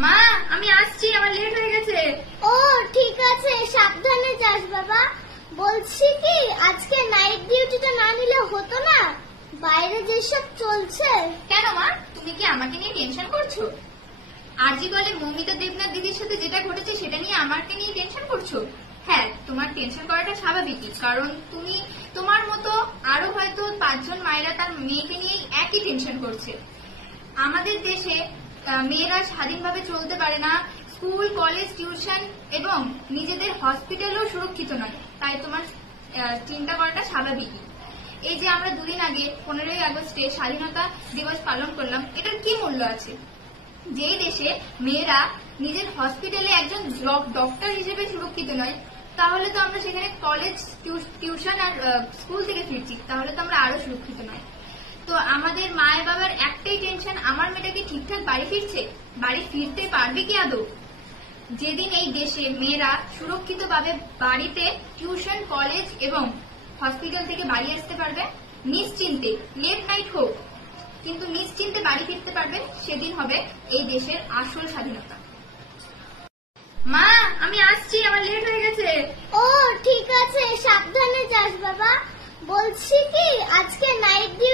মা, আমি আসছি, আমার লেট হয়ে গেছে। ও ঠিক আছে, সাবধানে যাস বাবা। বলছি কি, আজকে নাইট ডিউটিটা না নিলে হতো না? বাইরে যেসব চলছে। কেন মা, তুমি কি আমাকে নিয়ে টেনশন করছো? আরজি বলে মৌমিতা দেবনাথ দিদির সাথে যেটা ঘটেছে সেটা নিয়ে আমাকে নিয়ে টেনশন করছো? হ্যাঁ, তোমার টেনশন করাটা স্বাভাবিকই, কারণ তুমি তোমার মতো আরো হয়তো 5 জন মায়েরা তার মেয়েকে নিয়ে একই টেনশন করছে। আমাদের দেশে মেয়েরা স্বাধীনভাবে চলতে পারে না, স্কুল, কলেজ, টিউশন এবং নিজেদের হসপিটালও সুরক্ষিত নয়, তাই তোমার চিন্তা করাটা স্বাভাবিকই। এই যে আমরা দুদিন আগে 15ই আগস্টে স্বাধীনতা দিবস পালন করলাম, এটার কি মূল্য আছে? যে দেশে মেয়েরা নিজের হসপিটালে একজন ডক্টর হিসেবে সুরক্ষিত নয়, তাহলে তো আমরা সেখানে কলেজ, টিউশন আর স্কুল থেকে ফিরছি, তাহলে তো আমরা আরো সুরক্ষিত নয়। তো আমাদের মায়ের বাবার একটাই টেনশন, আমার মেয়েটা কি ঠিকঠাক বাড়ি ফিরছে, বাড়ি ফিরতে পারবে কি আদৌ? যেদিন এই দেশে মেয়েরা সুরক্ষিতভাবে বাড়িতে টিউশন, কলেজ এবং হসপিটাল থেকে বাড়ি আসতে পারবে নিশ্চিন্তে, লেট নাইট হোক, কিন্তু নিশ্চিন্তে বাড়ি ফিরতে পারবে, সেদিন হবে এই দেশের আসল স্বাধীনতা। মা, আমি আসছি,